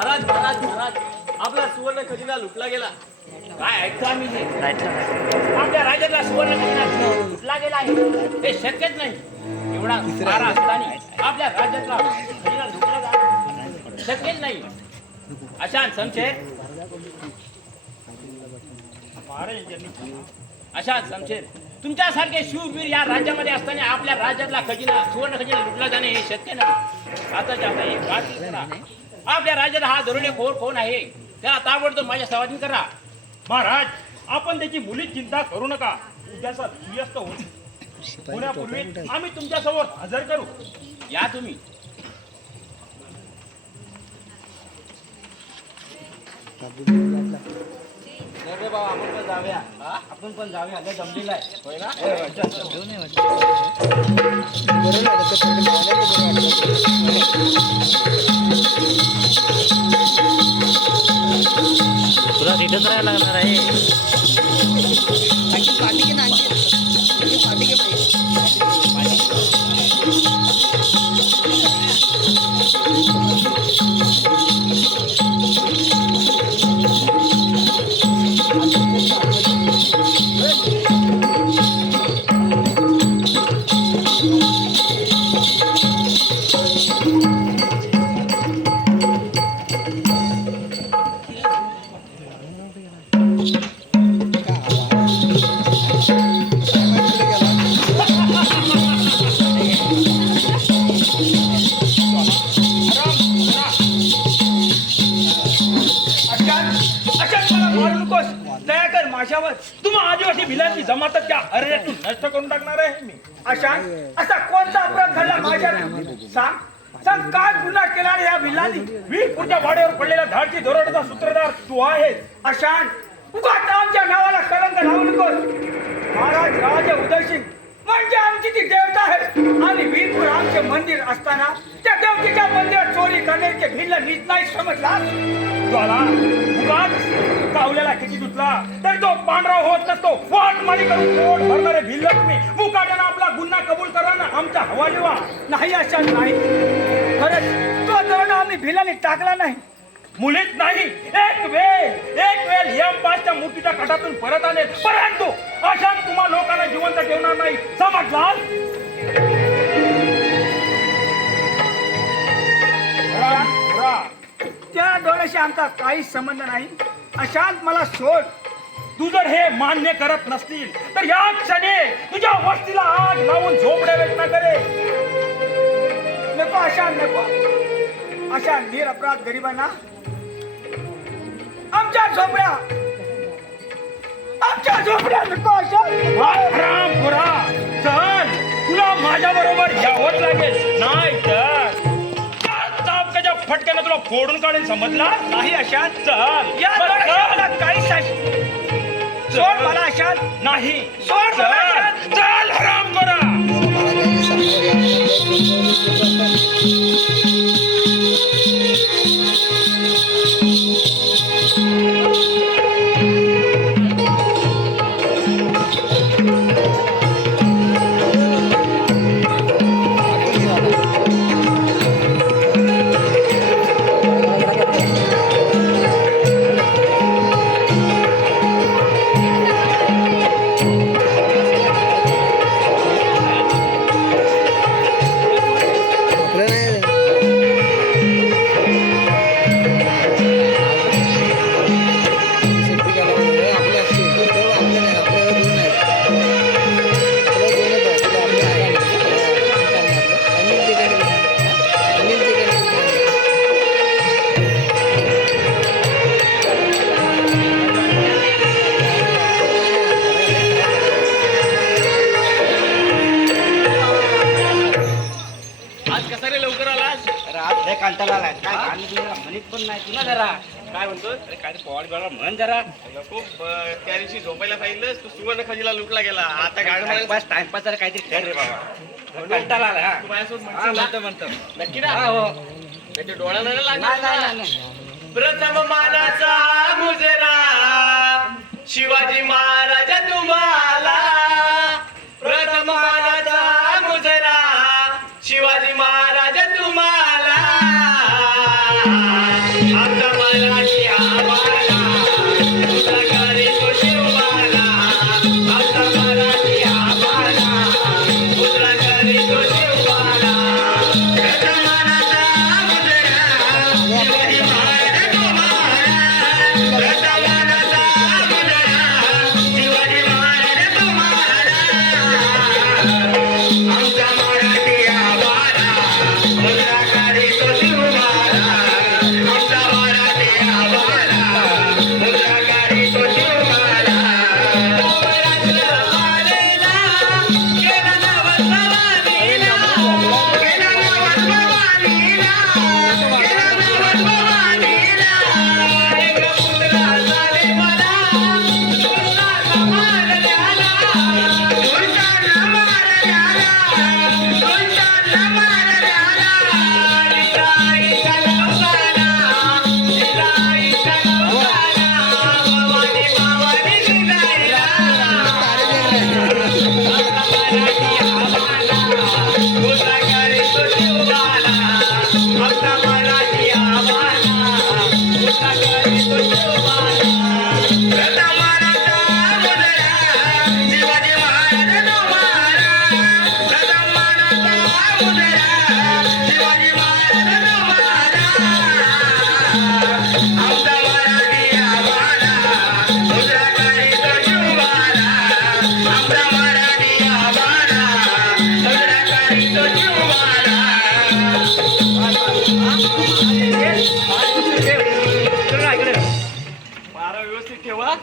महाराज महाराज महाराज आपला सुवर्ण खजिना लुटला गेला. काय ऐकतो आम्ही हे? आपल्या राज्यातला सुवर्ण खजिना लुटला गेला आहे हे शक्यच नाही. एवढा सारा असताना आपल्या राज्यातला खजिना लुटला जाणं शक्यच नाही. अशांत समशेर अशांत समशेर तुमच्यासारखे शूरवीर या राज्यामध्ये असताना आपल्या राज्यातला खजिना सुवर्ण खजिना लुटला जाणे हे शक्य नाही. आताच्या आता एक बात करा. आपल्या राज्यात हा दरोडेखोर कोण आहे त्याला ताबडतोब माझ्या स्वाधीन करा. महाराज आपण त्याची मुलीत चिंता करू नका. उद्याचा सूर्यास्त होण्यापूर्वी आम्ही तुमच्या समोर हजर करू. या तुम्ही. रे बाबा आपण पण जाऊया. आपण पण जाऊया. आता जमलेला आहे होय ना. तुला रिटर्न करायला लागणार आहे. आदिवासी भिलांची जमात त्या अरण्यातून नष्ट करून टाकणार आहे मी. असा कोणता अपराध घडला माझ्या? सांग सांग काय गुन्हा केला रे या भिलांनी? वीरपूरच्या वाड्यावर पडलेल्या धाडची दरोड्याचा सूत्रधार तू आहेस. अशान उगाच आमच्या नावाला कलंक लावू नकोस. महाराज राजे उदयसिंग म्हणजे आमची ती देवता आहे आणि वीरपूर आमचे मंदिर असताना त्या देवतेच्या मंदिरात चोरी करण्याचे भिल्ल नीट नाही समजला. ज्वाला उगाच कावल्याला किती धुतला तरी तो पांढरा होत नसतो. वाट मारी करून पोट भरणारे भिल्ल तुम्ही मुकाट्यानं आपला गुन्हा कबूल करा ना आमच्या हवाली व्हा. नाही अशा नाही. खरंच तो दरोडा आम्ही भिलाने टाकला नाही. मुलीच नाही एक वेळ यमपासच्या मूर्तीच्या कटातून परत आले परंतु अशा तुम्हा लोकांना जिवंत ठेवणार नाही समजला. त्या डोळ्याशी आमचा काहीच संबंध नाही. अशांत मला सोड. तू जर हे मान्य करत नसतील तर या क्षणी तुझ्या वस्तीला आग लावून झोपड्या वेदना करे. नको अशांत नको. अशा निरपराध गरिबांना आमच्या झोपड्या नको. रामपुरा चल तुला माझ्या बरोबर यावंच लागेल नाही तर चापकाच्या फटक्याने तुला फोडून काढेल समजला. नाही अशा चल या डोळ्याशी काही सोड मला अशा नाही सोड मला. चल रामपुरा. काय म्हणतो काय पवाड बिवाड म्हण जरा. खूप त्या दिवशी झोपायला सांगितलं तू सुवर्ण खजिना लुटला गेला. आता गाडी बस टाइमपास जरा काहीतरी खेळ रे बाबा. कंटाळा आला. हा तू माझ्यासोबत हा, म्हणशील म्हणतो ना? नक्की ना. हो त्याच्या डोळ्याला नाही लागणार नाही ना? प्रथम मानाचा मुजरा शिवाजी महाराज तुम्हाला. प्रथम मानाचा मुजरा शिवाजी महाराज तुम्हाला.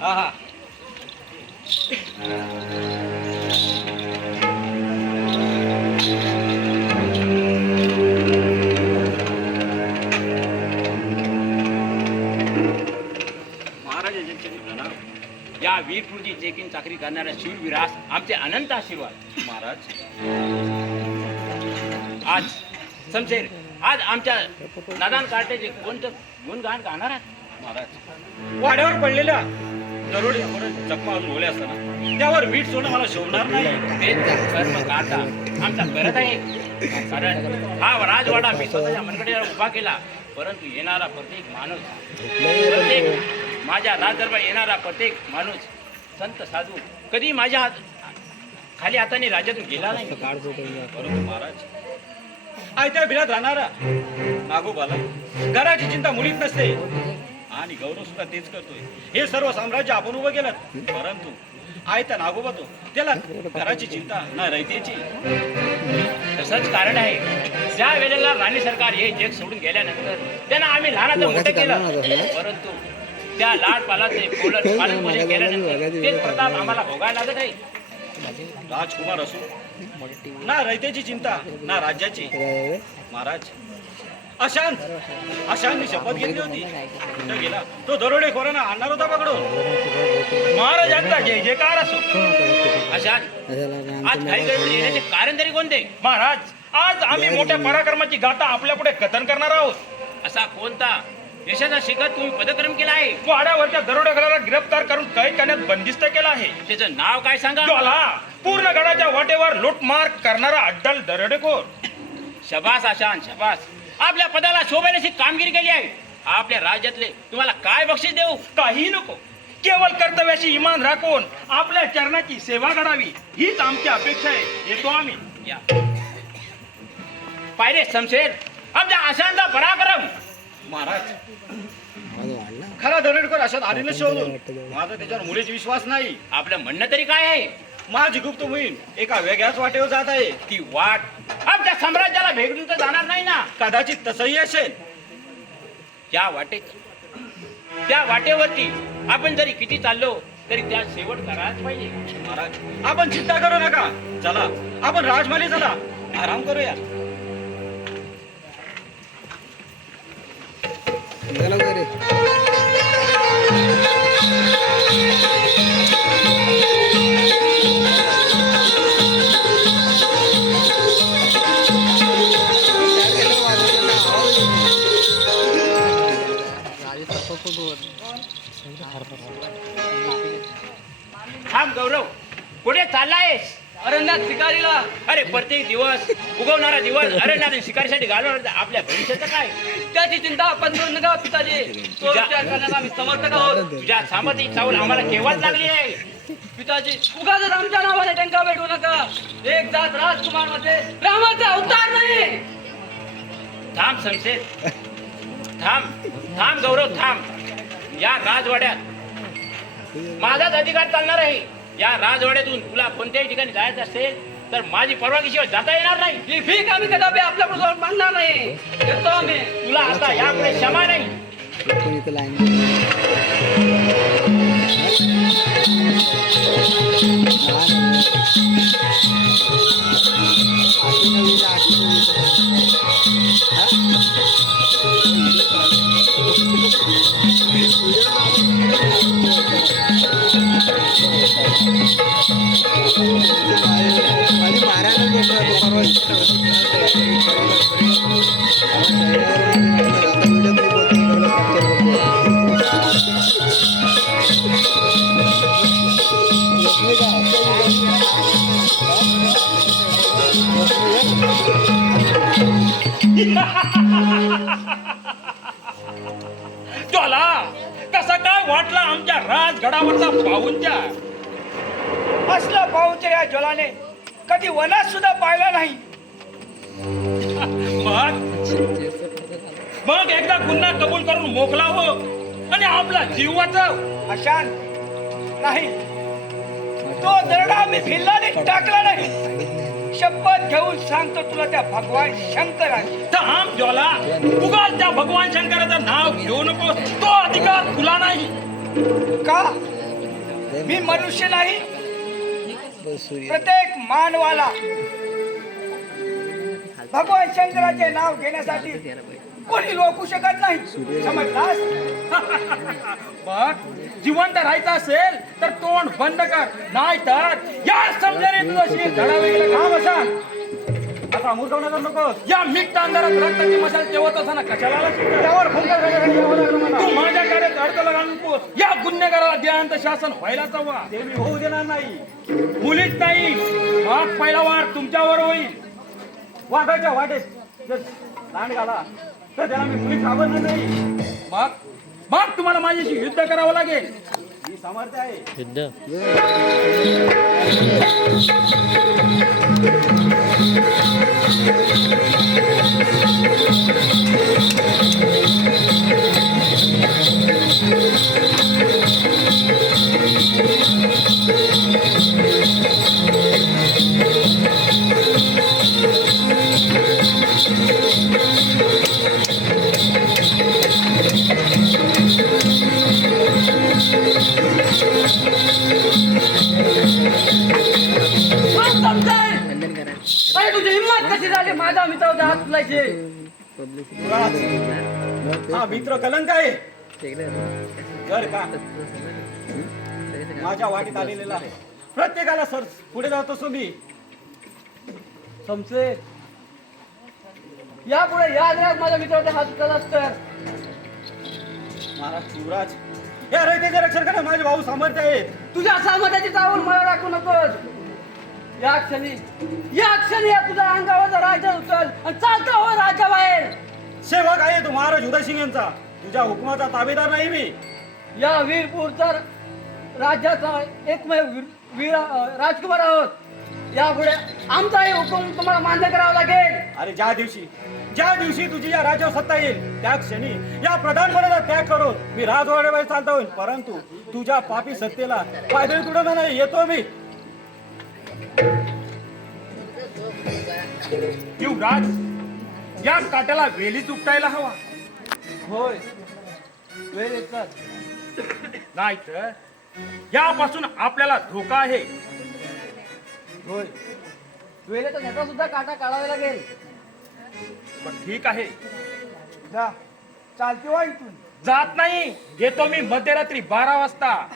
हा हा महाराज यांचे प्रणाम. या वीरपूरची चेकिंग चाकरी करणाऱ्या शूरवीरास आमचे अनंत आशीर्वाद. महाराज आज समजेल आज आमच्या नादान कार्टेचे कोणतं गुणगान गाणार आहात? महाराज वाड्यावर पडलेल्या दरोडे जखमा अजून ओल्या असताना त्यावर वीट सोडणं मला शोभणार नाही. ते कर्म काटा आमचा करत आहे. कारण हा राजवाडा मी स्वतःच्या मनगडीवर उभा केला, परंतु येणारा प्रत्येक माणूस माझ्या राजदरबार येणारा प्रत्येक माणूस संत साधू कधी माझ्या खाली हाताने राज्यातून गेला नाही. परंतु महाराज आयत्या बिलात राहणारा नागोबाला घराची चिंता मुळीच नसते आणि गौरव सुद्धा तेच करतोय. हे सर्व साम्राज्य आपण उभं केलं, परंतु आयत्या नागोबा तो त्याला घराची चिंता ना रयतेची. तसंच कारण आहे. ज्या वेळेला राणी सरकार हे जग सोडून गेल्यानंतर त्यांना आम्ही लहानाचं मोठं केलं, परंतु त्या लाड पालाचे पालन पोषण केल्यानंतर तेच प्रताप आम्हाला भोगायला लागत आहे. राजकुमार असो ना रयतेची चिंता ना राज्याची. महाराज अशांनी शपथ घेतली होती, कुठं गेला तो दरोडेखोरांना आणणार होता पकडून. महाराजांचा जय जयकार असो. अशा आज काही गडबड येण्याचे कारण तरी कोणते? महाराज आज आम्ही मोठ्या पराक्रमाची गाथा आपल्या पुढे कथन करणार आहोत. असा कोणता यशाचा शिखर तुम्ही पदक्रम केला आहे? वाड्यावरच्या दरोडेखोराला गिरफ्तार करून कैद करण्यात बंदिस्त केला आहे. त्याचं नाव काय सांगा? ज्वाला पूर्ण गडाच्या वाटेवर लूटमार करणारा अड्डल दरोडेखोर. शबास आशान शबास. आपल्या पदाला शोभेण्याची कामगिरी केली आहे. आपल्या राज्यातले तुम्हाला काय बक्षीस देऊ? काही नको, केवळ कर्तव्याशी इमान राखून आपल्या चरणाची सेवा करावी हीच आमची अपेक्षा आहे. येतो आम्ही. या पायरे शमशेर आमच्या आशांचा पराक्रम. महाराज खरा दरोडेखोर अशात आलेलं शोधून माझा त्याच्यावर मुळीच विश्वास नाही. आपलं म्हणणं तरी काय आहे? माझी गुप्त मोहीम एका वेगळ्याच वाटेवर जात आहे. ती वाट आमच्या साम्राज्याला भेटून तर जाणार नाही ना? कदाचित तसंही असेल. त्या वाटेवरती आपण जरी किती चाललो तरी त्या शेवट करायलाच पाहिजे. महाराज आपण चिंता करू नका. चला आपण राजमाली चला आराम करूया. थांब गौरव, कुठे चाललायस? अरण्यात शिकारीला. अरे प्रत्येक दिवस उगवणारा दिवस अरण्यात शिकारीसाठी घालवणार. आपल्या भविष्याचं काय? त्याची चिंता आपण करू नका पिताजी. तो विचार करण्यास आम्ही समर्थक आहोत. तुझ्या सामर्थ्य चावल आम्हाला केव्हाच लागली आहे. पिताजी उगाच आमच्या नावाने टंका भेटू नका. एक जात राजकुमार मध्ये रामाचा अवतार नाही. थांब शमशेर, थांब गौरव, थांब. या राजवाड्यात माझाच अधिकार चालणार आहे. या राजवाड्यातून तुला कोणत्याही ठिकाणी जायचं असेल तर माझी परवानगीशिवाय जाता येणार नाही. ही भीक आम्ही कदापि आपल्याकडे जाऊन मागणार नाही. येतो आम्ही. तुला आता यापुढे क्षमा नाही. ज्वाला कसा काय वाटला आमच्या राजगडावरचा पाहुणचार? असला पाहुणचार या ज्वलाने कधी वनात सुद्धा पाहिला नाही. मग एकदा गुन्हा कबूल करून मोकला हो आणि आपला जीव वाचव. अशांत नाही, तो दरडा आम्ही भिल्लाने टाकला नाही. शपथ घेऊन सांगतो तुला त्या भगवान शंकराची. थांब ज्वाला, उगाच त्या भगवान शंकराचं नाव घेऊ नको. तो अधिकार तुला नाही. का मी मनुष्य नाही, प्रत्येक मानवाला भगवान शंकराचे नाव घेण्यासाठी कोणी रोखू शकत नाही, समजलास? बघ, जिवंत राहायचं असेल तर तोंड बंद कर, नाही तर या समजाने तुझ्याशी धडा वेगळं काम असाल. आता मूर्खपणा करू नकोस. या मीठ अंधारात रक्ताची मशाल तेवत असताना कशाला आला शिकला? त्यावर फुंकर करण्यासाठी यावं लागलं मला. तू माझ्या कार्यात अडथळा घालू नकोस. या गुन्हेगाराला देहांत शासन व्हायलाच हवा. ते मी होऊ देणार नाही. मुलीच नाही, मग पहिला वार तुमच्यावर होईल. वाघाच्या वाटेत जर लांड घाला तर त्याला मी मुली घाबरणार नाही. मग तुम्हाला माझ्याशी युद्ध करावं लागेल. मी समर्थ आहे. युद्ध अरे तुझी हिंमत कशी झाली माझा मित्रावर हात उचलायचे? हा मित्र कलंक आहे. जर का माझ्या वाटेत आलेला आहे, प्रत्येकाला सर पुढे जात असतो मी. समसे यापुढे या जगात माझ्या मित्रावर हात उचललास तर महाराज शिवराज, या रयतेचे रक्षण करा. माझे भाऊ सामर्थ्य आहेत. तुझ्या सामर्थ्याची चावल मला दाखवू नकोस. या क्षणी या तुझ्या अंगावर राजा उचल आणि चालता हो राजा बाहेर. सेवक आहे तू महाराज उदयसिंह यांचा. तुझ्या हुकुमाचा ताबेदार नाही मी. या वीरपूरचा राज्याचा एकमेव राजकुमार आहोत. यापुढे आमचाही हुकूम तुम्हाला मान्य करावा लागेल. अरे ज्या दिवशी तुझी या राज्यावर सत्ता येईल त्या क्षणी या प्रधानपदाचा त्याग करून मी राजवाड्यावर चालता होईल. परंतु तुझ्या पापी सत्तेला पायदळी तुडवणार नाही. येतो मी. युवराज, या काट्याला वेली चुकटायला हवा. होय, वेळ येतात. नाही तर यापासून आपल्याला धोका आहे. होय, वेळेचा त्याचा सुद्धा काटा काढावा लागेल. पण ठीक आहे, जा, चालते वा इथून. जात नाही. येतो मी मध्यरात्री 12 वाजता.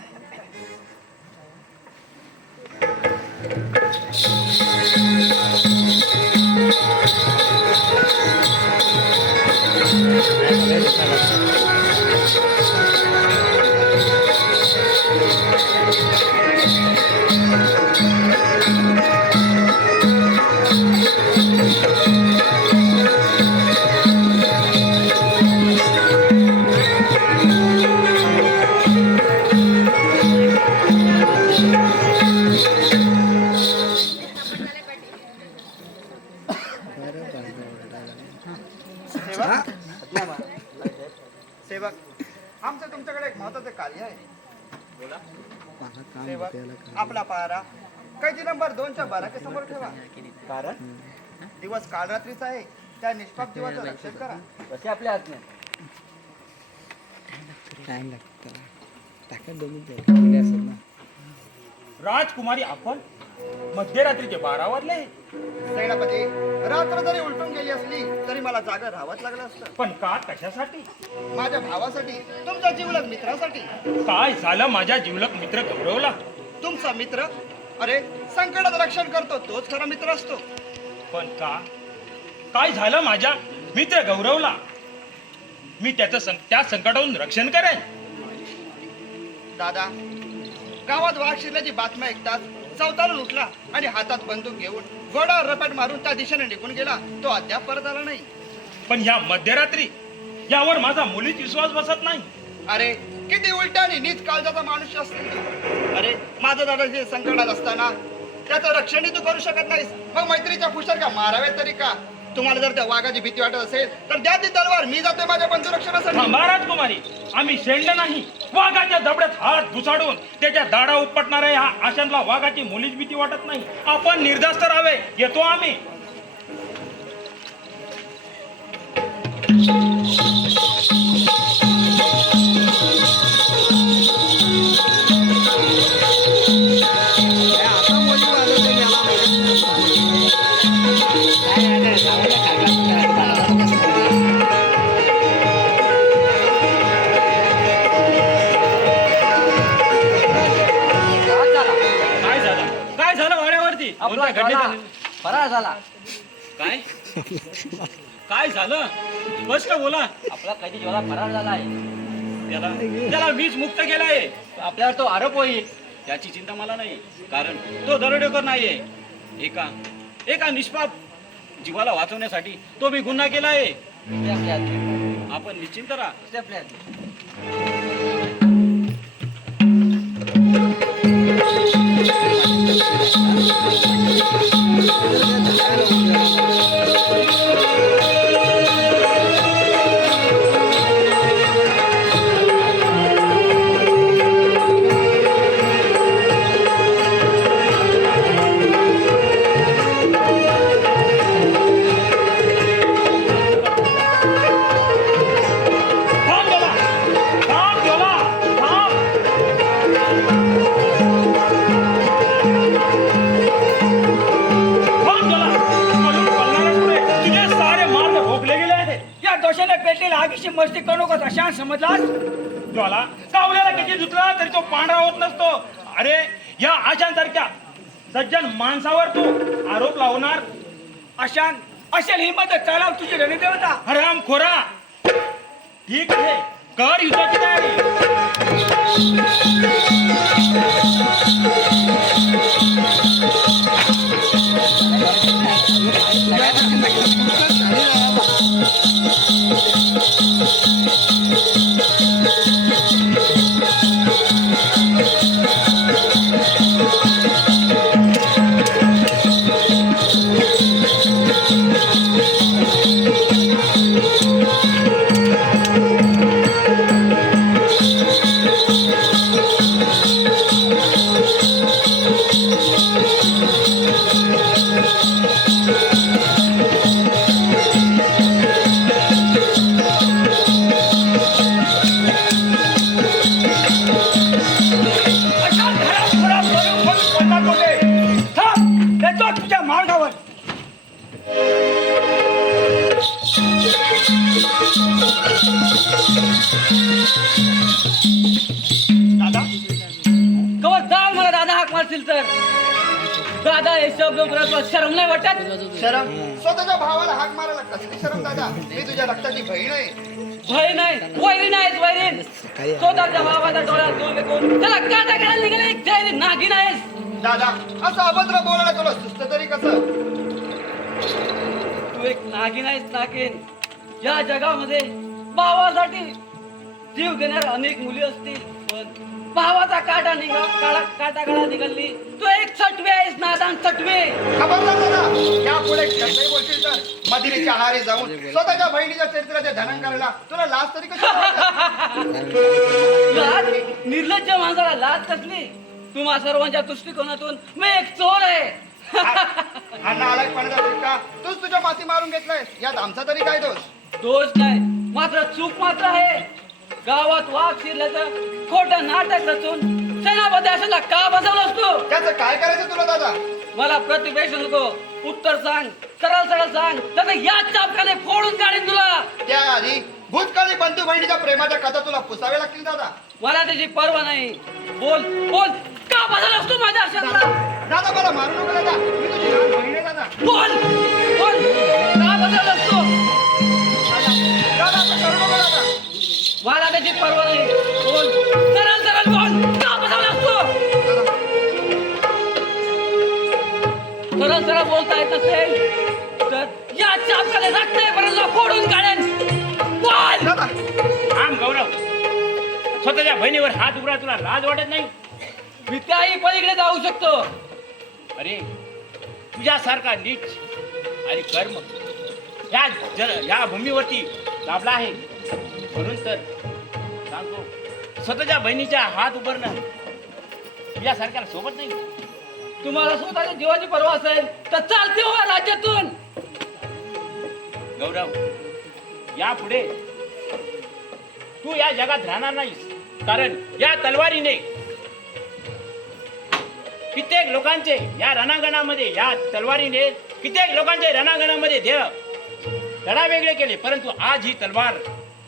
सेवक, आमचं तुमच्याकडे एक महत्वाचं कार्य आहे. सेवक, आपला पारा कैदी नंबर 2च्या बराकीसमोर ठेवा. कारण दिवस काल रात्रीचा आहे. त्या निष्पाप जीवाचं रक्षण करा. कसे आपल्या आज्ञा. राजकुमारी, आपण मध्यरात्रीचे 12 वाजले. सेनापती, रात्र जरी उलटून गेली असली तरी मला जागा राहावंच लागलं असतं. पण का, कशासाठी? माझ्या भावासाठी, तुमच्या जीवलग मित्रासाठी. काय झालं माझ्या जीवलक मित्र गौरवला? तुमचा मित्र, अरे संकटात रक्षण करतो तोच खरा मित्र असतो. पण का, काय झालं माझ्या मित्र गौरवला? मी त्याचं त्या संकटातून रक्षण करेन. दादा, गावात वाघ शिरल्याची बातमी ऐकताच चौताला लुटला आणि हातात बंदूक घेऊन घोडावर रपेट मारून त्या दिशेने निघून गेला. तो अद्याप परत आला नाही. पण ह्या मध्यरात्री यावर माझा मुलीच विश्वास बसत नाही. अरे किती उलटा आणि नीच काळजाचा माणूस असतो. अरे माझा दादा जे संकटात असताना त्याचं रक्षणही तू करू शकत नाहीस, मग मैत्रीच्या खुशाल का मारावे तरी का? तुम्हाला जर त्या वाघाची भीती वाटत असेल तर द्या ती तलवार. मी जातोय माझ्या बंधू रक्षणासाठी. राजकुमारी, आम्ही शेंड नाही. वाघाच्या जबड्यात हात घुसाडून त्याच्या दाढा उपटणाऱ्या ह्या आशांना वाघाची मुलीच भीती वाटत नाही. आपण निर्धास्त राहावे. येतो आम्ही. खंडित फरार झाला. काय काय झालं स्पष्ट बोला. आपला कैदी ज्वाला फरार झाला आहे. त्याला मीच मुक्त केलाय. आपल्यावर तो आरोप होईल. त्याची चिंता मला नाही, कारण तो दरोडेखोर नाहीये. एका निष्पाप जीवाला वाचवण्यासाठी तो मी गुन्हा केलाय. आपण निश्चिंत राहा. थांब ज्वाला, थांब ज्वाला, थांब. थांब ज्वाला. पळून पळणाऱ्यांपुढे तुझे सारे मार्ग रोखले गेले आहेत. या दोषाला पेटलेल्या आगीची मस्ती करू नकोस अशांत समजलास. ज्वाला कावल्याला किती धुतला तरी तो पांढरा होत नसतो. अरे या आशांसारख्या सज्जन माणसावर तू आरोप लावणार. अशांत असेल हिंमत चालाव तुझी रणदेवता. हराम खोरा. ठीक आहे, कर युद्धाची तयारी. अशांत खराब खराब करून करून पडणार कुठे. थांब येतो तुझ्या मार्गावर. दादा कवर जाल मला दादा हाक मारतील तर. दादा हे शब्द बोलत शरम नाही वाटत. शरम स्वतःच्या भावाला हाक मारायला कसली शरम दादा. मी तुझ्या रक्ताची बहीण आहे. भय नाही वैरीण आहेस वैरीण. स्वतःच्या भावाचा डोळ्यात दोन लेकून त्याला काटा काढायला निघाले एक जैरी नागिन आहेस. दादा असं अभद्र बोलायला तुला सुस्त तरी कसं. तू एक नागिन आहेस नागिन. या जगामध्ये भावासाठी जीव देणाऱ्या अनेक मुली असतील, पण भावाचा काटा काढा निघाली. तू एक सटवे आहेस नादान सटवे. खबरदार दादा, यापुढे शब्दही बोलशील तर मदिरेच्या आहारी जाऊन स्वतःच्या बहिणीच्या चरित्राच्या धनन करायला तुला लाज तरी कशी वाटत? लाज निर्लज्ज माणसाला लाज कसली. तुम्हा सर्वांच्या दृष्टिकोनातून मी एक चोर आहे. हा नालायकपणाचा शिक्का तूच तुझ्या माती मारून घेतलाय. यात आमचा तरी काय दोष. दोष काय मात्र चूक मात्र आहे. गावात वाघ शिरल्याचं खोटं नाटक रचून सेनापती अशाला का बसवलं असतो. त्याचं काय करायचं तुला दादा. मला प्रतिपेक्ष नको, उत्तर सांग. सरळ सरळ सांग, तर याच चापकाने फोडून काढीन तुला. त्याआधी भूतकाळी बंधू बहिणीच्या प्रेमाच्या कथा तुला पुसाव्या लागतील दादा. मला त्याची पर्वा नाही. बोल बोल, का बसवलं असतो माझ्या आशाला. दादा मला मारू नको दादा, मी तुझी लहान बहीण आहे दादा. बोल बोल, का बसवलं असतो. दादा असं करू नको दादा. मला त्याची पर्वा नाही. बोल सरळ सरळ बोल, का बसवलं असतो. सरळ सरळ बोलता येत असेल तर या चापकाने रक्त येईपर्यंत फोडून काढेन. बोल. दादा आम गौरव, स्वतःच्या बहिणीवर हात उघडा तुला लाज वाटत नाही. मी त्याही पलीकडे जाऊ शकतो. अरे तुझ्यासारखा नीच आणि कर्म या भूमीवरती लाभला आहे. म्हणून तर सांगतो, स्वतःच्या बहिणीच्या हात उभारणं तुझ्यासारख्याला सोबत नाही. तुम्हाला स्वतःच्या जीवाची पर्वा असेल तर चालते हो राज्यातून. गौरव, यापुढे तू या जगात राहणार नाहीस. कारण या तलवारीने कित्येक लोकांचे या रणांगणामध्ये ध्येय लढा वेगळे केले. परंतु आज ही तलवार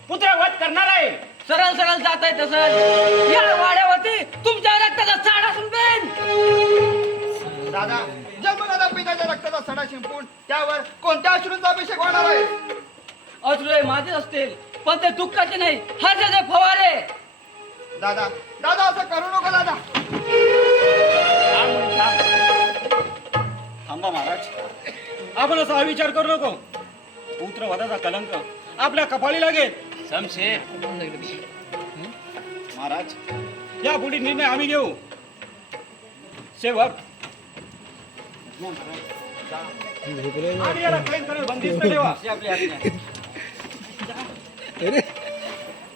पुत्रवध करणार आहे. सरळ सरळ जात आहे तसं या वाड्यावरती तुमच्या रक्ताचा साडा सुंबेन. दादा जन्मदाता पित्याच्या रक्ताचा सडा शिंपून त्यावर कोणत्या अश्रूंचा अभिषेक होणार आहे? अश्रू माझे असतील पण ते दुःखाचे नाही हर्षाचे फवारे. दादा दादा असं करू नको दादा. थांबा महाराज, आपण असा विचार करू नको. पुत्रवधाचा कलंक आपल्या कपाळी लागेल. शमशेर, महाराज, या पुढे निर्णय आम्ही घेऊ. सेवक आणि याला कैद करण्यास बंदिस्त ठेवा. हे आपल्या आज्ञा.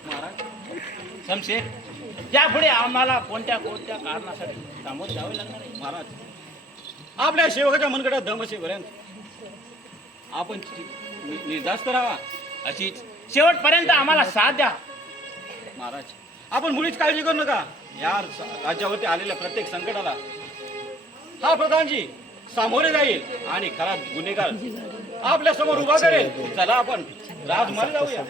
महाराज, शमशेर, यापुढे आम्हाला कोणत्या कोणत्या कारणासाठी सामोरे जावे लागणार आहे? महाराज, आपल्या सेवकाच्या मनगटात दम असेपर्यंत आपण निर्धास्त राहा. अशीच शेवटपर्यंत आम्हाला साथ द्या. महाराज, आपण मुळीच काळजी करू नका. या राज्यावरती आलेल्या प्रत्येक संकटाला हा प्रधानजी सामोरे जाईल आणि खरा गुन्हेगार आपल्या समोर उभा करेल. चला आपण राजमार्ग जाऊया.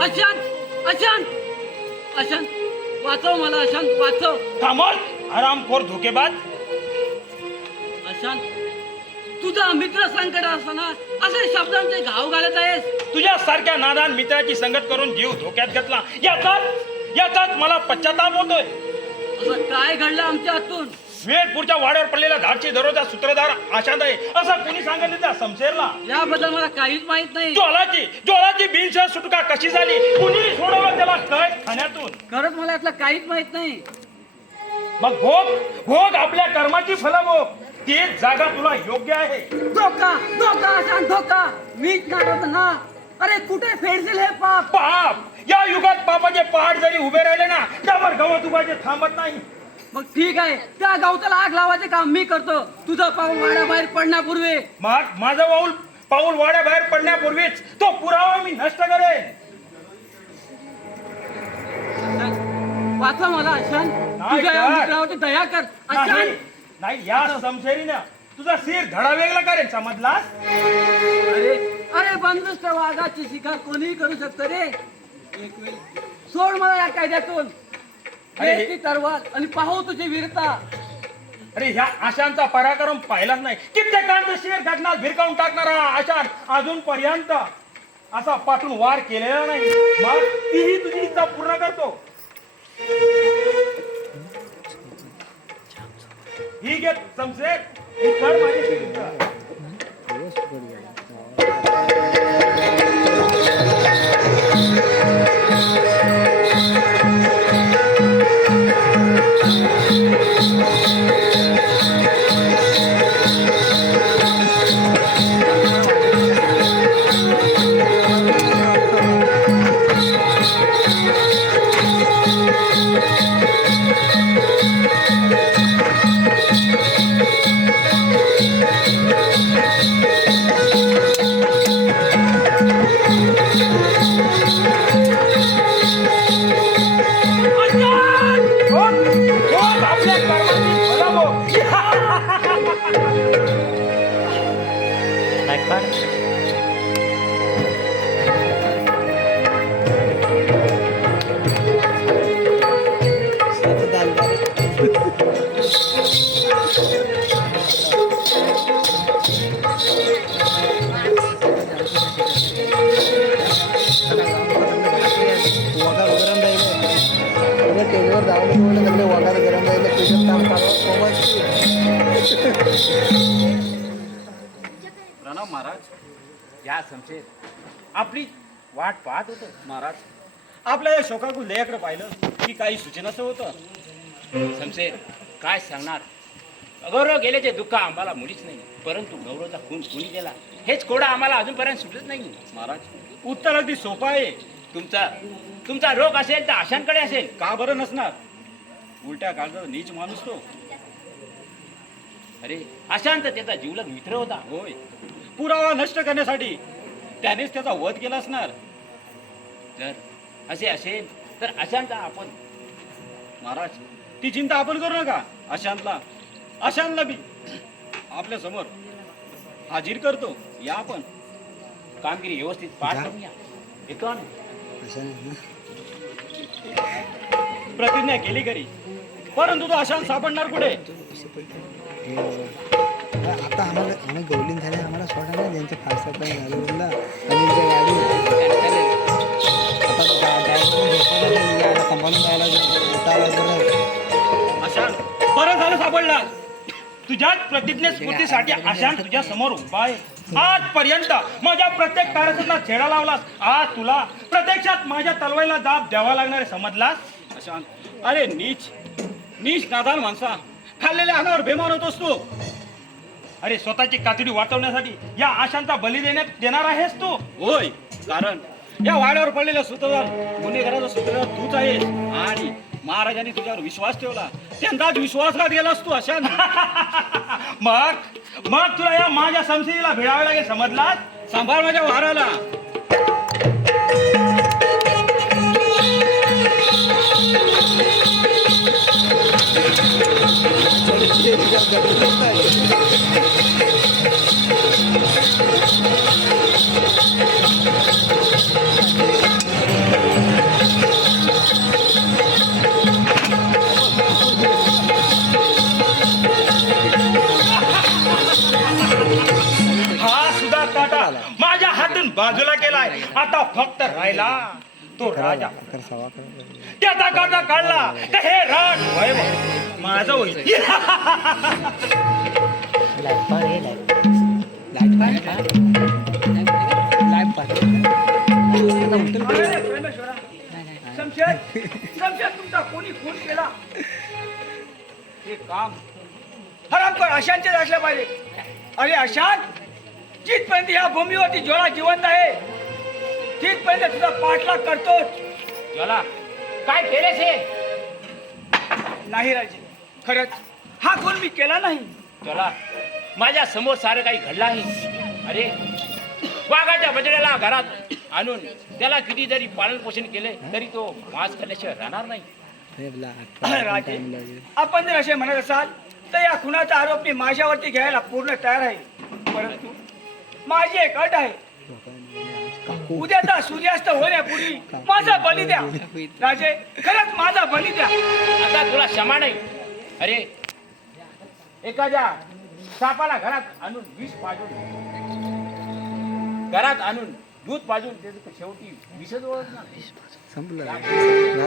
अशांत अशांत अशांत वाचव मला. अशांत वाचव. थांबल आरामखोर धोकेबाज. अशांत तुझा मित्र संकट असताना असे शब्दांचे घाव घालत आहेस. तुझ्या सारख्या नादान मित्राची संगत करून जीव धोक्यात घेतला. याचाच मला पश्चाताप होतोय. असं काय घडलं आमच्या हातून? वेळपूरच्या वाड्यावर पडलेला धाडची दरोजा सूत्रधार आशांत आहे असं कोणी सांगितलं त्या शमशेरला? याबद्दल मला काहीच माहित नाही. ज्वालाची बिनशर्त सुटका कशी झाली? कुणी सोडवलं त्याला कैद खाण्यातून? खरंच मला यातलं काहीच माहित नाही. मग भोग आपल्या कर्माची फलं भोग. तीच जागा तुला योग्य आहे. धोका धोका अशांत धोका. मीच नाटक ना. अरे कुठे फेडशील हे पाप? पाप या युगात पापाचे पहाड जरी उभे राहिले ना त्यावर गवत उभाचे थांबत नाही. मग ठीक आहे, त्या गवताला आग लावायचे काम मी करतो. तुझं पाऊल वाड्याबाहेर पडण्यापूर्वी. माझं पाऊल वाड्याबाहेर पडण्यापूर्वीच तो पुरावा मी नष्ट करेन. वाचा मला अशांत. नाही तुझ्या या कर. मित्रावरती दया कर अशांत. नाही या समशेरीनं तुझा सिर धडा वेगळा करेन. समजलास? अरे अरे बंदुस्त वाघाची शिकार कोणीही करू शकतो रे. एक वेळ सोड मला या कायद्यातून. अरे घे ती तरवार आणि पाहू तुझी वीरता. अरे ह्या आशांचा पराक्रम पाहिलाच नाही. कित्येकांचं शेर घटनात भिरकावून टाकणारा आशान अजूनपर्यंत असा पाठून वार केलेला नाही. मग तीही तुझी इच्छा पूर्ण करतो. ठीक आहे शमशेर, ही कर माझी इच्छा. प्रणाम महाराज. या शमशेर, आपली वाट पाहत होतो. महाराज, आपल्या या शोकाकुल लेयाकडे पाहिलं की काही सूचनाचं होतं. शमशेर, काय सांगणार? गौरव गेल्याचे दुःख आम्हाला मुळीच नाही, परंतु गौरवचा खून कोणी केला हेच कोडा आम्हाला अजूनपर्यंत सुटत नाही. महाराज, उत्तर अगदी सोपं आहे. तुमचा रोग असेल तर आशांकडे असेल. का बरं नसणार? उलट्या काळजाचा नीच माणूस तो. अरे अशांत त्याचा जीवलग मित्र होता. होय, पुरावा नष्ट करण्यासाठी त्यानेच त्याचा वध केला असणार. जर असे असेल तर अशांचा आपण महाराज, ती चिंता आपण करू नका. अशांतला मी आपल्या समोर हाजीर करतो. या आपण. कामगिरी व्यवस्थित पार करूया. येतो आम्ही. प्रतिज्ञा केली खरी, परंतु तो अशांत सापडणार कुठे? आता आम्ही गवलीन झाले, आम्हाला सोडा ना त्यांचे फारसा पण झालं बोलला आणि गाडी आता सांभाळून जायला अशांत बरं झालं सापडला. तुझ्याच प्रतिज्ञेस्फूर्तीसाठी अशांत तुझ्या समोर उभा आहे. आजपर्यंत माझ्या प्रत्येक कार्यक्रमाला छेडा लावलास. आज तुला प्रत्यक्षात माझ्या तलवाईला जाब द्यावा लागणार आहे, समजलास? अशांत, अरे नीच नादान माणसा, खाल्लेल्या अन्नावर बेमान होतोस तू. अरे स्वतःची कातडी वाचवण्यासाठी या आशांचा बली देणार आहेस तू? होय, कारण या वाड्यावर पडलेल्या सूत्रधार गुन्हेगाराचा सूत्रधार तूच आहेस. आणि महाराजांनी तुझ्यावर विश्वास ठेवला, त्यांचाच विश्वासघात गेलास तू अशांत. मग तुला या माझ्या संशयीला भिडावे लागेल, समजलास? सांभाळ माझ्या वाराला. हा सुद्धा काटा माझ्या हातून बाजूला केलाय. आता फक्त राहिला तो राजा. त्याचा काटा काढला तर हे राज वैभव माझं होईल. अरे परमेश्वरा, समशेर तुमचा कोणी खून केला? हे काम हरामखोर अशांतच असलं पाहिजे. अरे अशांत, जिथपर्यंत या भूमीवरती ज्वाला जिवंत आहे तिथपर्यंत तुझा पाठलाग करतोच. ज्वाला, काय केलेस हे? नाही राजे, खरंच हा खून मी केला नाही. ज्वाला, माझ्या समोर सारं काही घडलं आहे. अरे वाघाच्या बछड्याला घरात आणून त्याला किती जरी पालन पोषण केले तरी तो मांस खाल्ल्याशिवाय राहणार नाही. राजे, आपण जर असे म्हणत असाल तर या खुनाचा आरोप मी माझ्यावरती घ्यायला पूर्ण तयार आहे. परंतु माझी एक अट आहे. उद्याचा सूर्यास्त होण्यापूर्वी माझा बली द्या. राजे, खरंच माझा बली द्या. आता तुला क्षमा नाही. अरे एखाद्या सापाला घरात आणून दूध पाजून त्याचं शेवटी विषच ओळखणार. संपलं.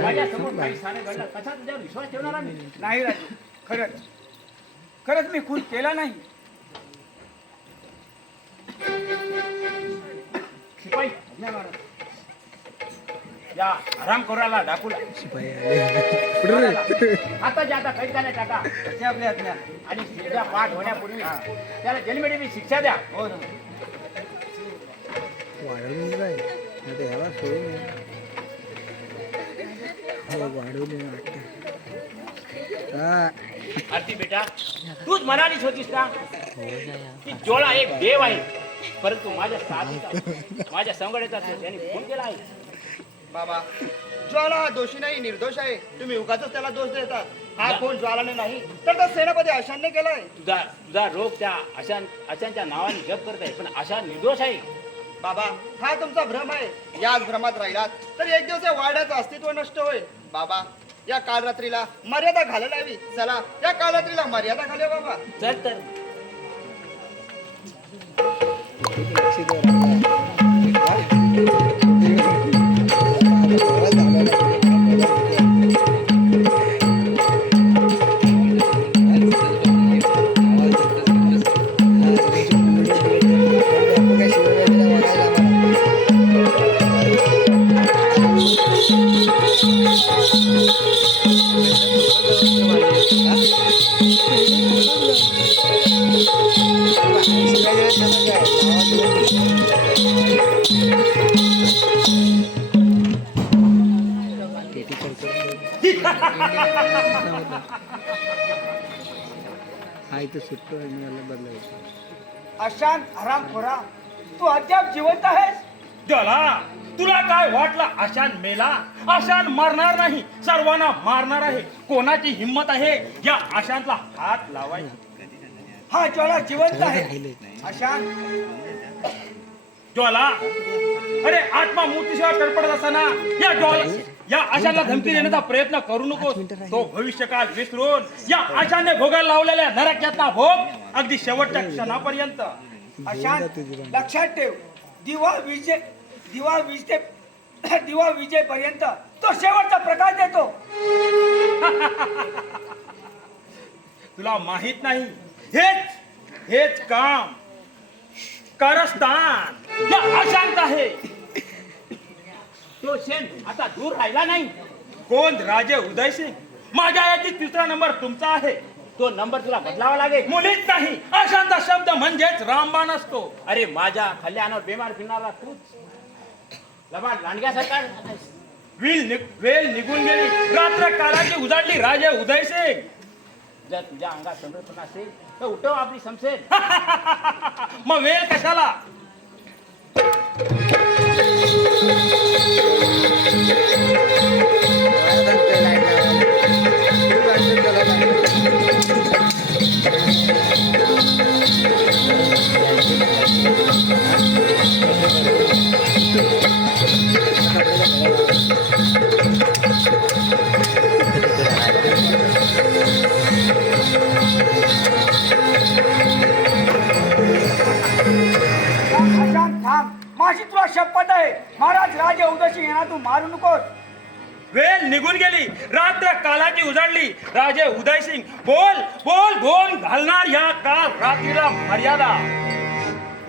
माझ्या समोर काही सारे घडलं, कसा तुझ्यावर विश्वास ठेवणार आम्ही? नाही राजे, खरंच मी खून केला नाही. शिपाई, या हरामखोराला डाकूला शिपाई आले. आता जे आता कैद करण्यात टाका असे आपल्या आज्ञा. आणि त्याचा पाठ होण्यापूर्वी त्याला जन्मठेपी शिक्षा द्या. हो. वाढवून दिलाय आता ह्याला सोडून वाढवले वाटतं. आरती बेटा, तूच म्हणालीच होतीस ना की जोळा एक देव आहे, परंतु माझ्या संगडेचा त्याने खून केला आहे. बाबा, ज्वाला हा दोषी नाही, निर्दोष आहे. तुम्ही उगाच त्याला दोष देतात. हा खून ज्वालाने नाही तर त्या सेनापती अशांनी केलाय. तुझा रोग त्या अशांच्या नावाने जप करत आहे, पण अशा निर्दोष आहे. बाबा, हा तुमचा भ्रम आहे. याच भ्रमात राहिलात तर एक दिवस या वाड्याचं अस्तित्व नष्ट होईल. बाबा, या कालरात्रीला मर्यादा घालायला हवी. चला, या कालरात्रीला मर्यादा घालूया बाबा. चल तर. शिवाय हा इथे सुटतो आणि मला बदलायचं. अशांत हरामखोरा, तू अद्याप जिवंत आहेस? त्याला तुला काय वाटलं आशान मेला? आशान मारणार नाही, सर्वांना मारणार आहे. कोणाची हिंमत आहे या आशांतला हात लावायचा? हा ज्वाला जिवंत आहे. अशांत, ज्वाला, अरे आत्मा मूर्तीशिवाय तडपडत असताना या ज्वाला या आशाला धमकी देण्याचा प्रयत्न करू नकोस. तो भविष्यकाळ विसरून या आशाने भोगायला लावलेल्या नरकातला भोग अगदी शेवटच्या क्षणापर्यंत. अशांत, लक्षात ठेव, दिवा विजेपर्यंत तो शेवटचा प्रकाश देतो. तुला माहित नाही, हेच काम कारस्थान या अशांत आहे. तो शेण आता दूर राहिला नाही. कोण? राजे उदयसिंह. माझ्या यादीत 3रा नंबर तुमचा आहे. तो नंबर तुला बदलावा लागेल. मुलीच नाही, अशांत शब्द म्हणजेच रामबाण असतो. अरे माझ्या खल्यावर बेमार फिरणारा तूच लबाड लांडग्यासारखा. वेल निघून गेली, रात्र काळाची उजाडली. राजे उदयसिंह, जर तुझ्या अंगात संरक्षण असेल तर उठव आपली समसेल. मग वेल कशाला? अशांत थांब, माझी तुला शपथ आहे. महाराज राजे उदयसिंह यांना तू मारू नकोस. वेल निघून गेली, रात्र कालाची उजाडली. राजे उदयसिंह, बोल बोल, कोण घालणार या काल रात्रीला मर्यादा?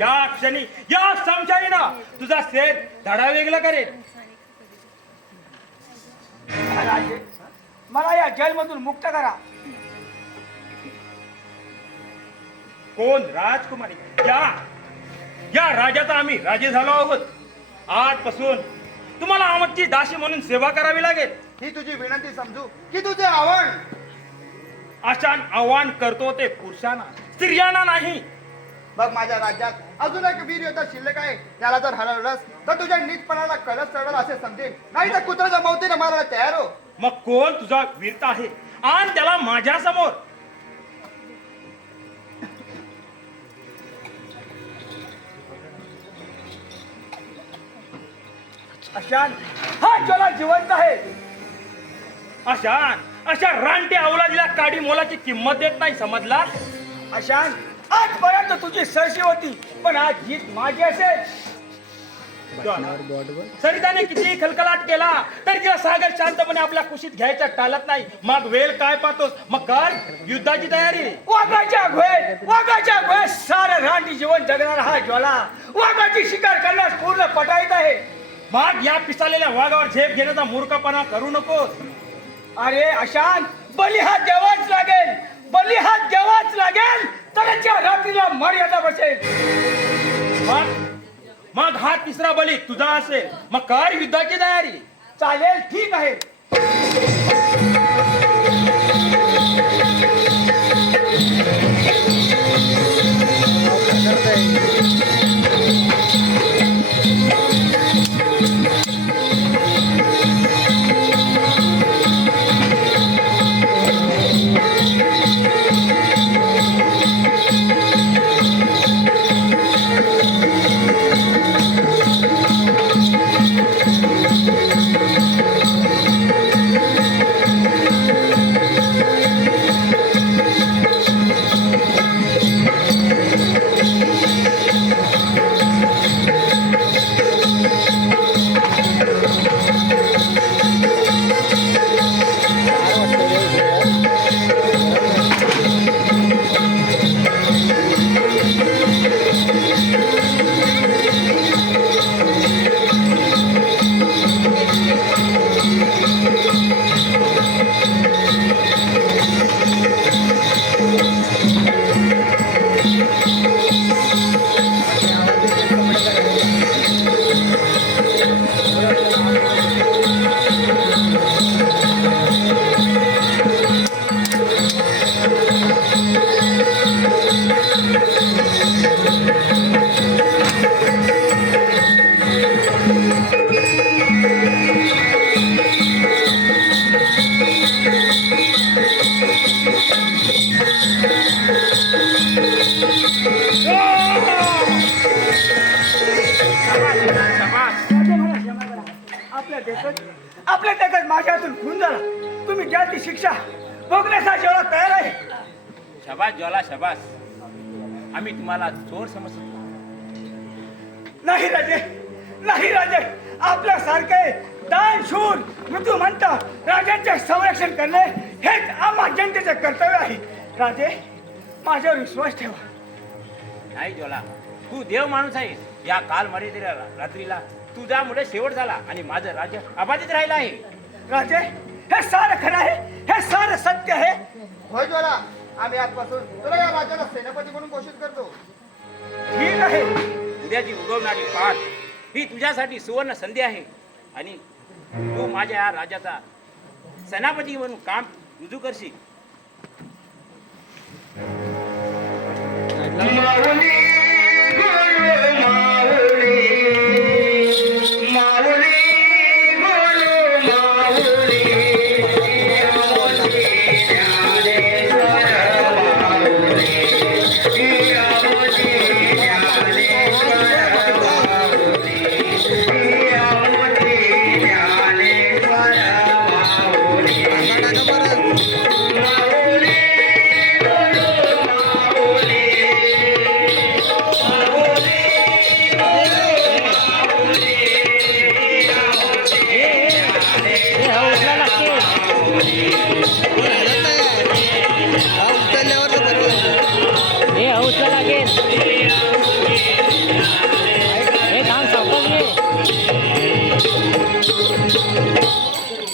या क्षणी या समशाईनं तुझा शेत धडा वेगळा करेल. राजे, मला या जेलमधून मुक्त करा. कोण? राजकुमारी. या राजाचा आम्ही राजे झालो आहोत. आजपासून तुम्हाला आमची दासी म्हणून सेवा करावी लागेल. ही तुझी विनंती समजू की तुझे आव्हान? अशान आव्हान करतो ते पुरुषांना, स्त्रियांना नाही. बघ, माझ्या राज्यात अजून एक वीर योद्धा शिल्लक आहे. त्याला जर हरवलंस तर तुझ्या नीचपणाला कळस चढवल असे समजेल. नाही तर कुत्र्याच्या मौतीने मारायला तयार हो. मग कोण तुझा वीरता आहे? आण त्याला माझ्या समोर. अशांत, हा ज्वाला जिवंत आहे. अशा रानटी अवलादीला काडी मोलाची किंमत देत नाही, समजला? अशांत, आजपर्यंत तुझी सरशी होती, पण आज जीत माझी असेल. बॉर्डवर सरिताने कितीही खलखलाट केला तरी तिला सागर शांतपणे आपल्या कुशीत घ्यायचा टाळत नाही. मग वेळ काय पाहतोस? मग कर युद्धाची तयारी. वाघाच्या घोळेत सारं रानटी जीवन जगणारा हा ज्वाला वाघाची शिकार करण्यास पूर्ण पटाईत आहे. मग या पिसालेल्या वाघावर झेप घेण्याचा मूर्खपणा करू नकोस. अरे अशांत, बली हा द्यावाच लागेल तरच या रात्रीला मर्यादा बसेल. मग हा 3रा बली तुझा असेल. मग कर युद्धाची तयारी. चालेल, ठीक आहे. देखत आपल्या देखत माझ्या हातून खून झाला. तुम्ही द्या ती शिक्षा भोगण्यासाठी एवढा तयार आहे. शबास ज्वाला शबास. आम्ही तुम्हाला चोर समजतो. नाही राजे, नाही राजे, आपल्यासारखे दानशूर मृत्यूमंत राजांचे संरक्षण करणे हेच आम्हा जनतेचे कर्तव्य आहे. राजे, माझ्यावर विश्वास ठेवा. नाही ज्वाला, तू देव माणूस आहेस. या काल मर्यादेच्या रात्रीला तुझ्यामुळे शेवट झाला आणि माझं राज्य अबाधित राहिलं आहे. राजे, हे सारं खरं आहे, हे सारं सत्य आहे. होय ज्वाला, आम्ही आजपासून तुला या राज्याला सेनापती म्हणून घोषित करतो. ठीक आहे. उद्याची उगवणारी पहाट ही तुझ्यासाठी सुवर्ण संधी आहे आणि तू माझ्या या राज्याचा सेनापती म्हणून काम रुजू करशील. उचलल्यावर तर बरोबर. हे हौसला लागेल.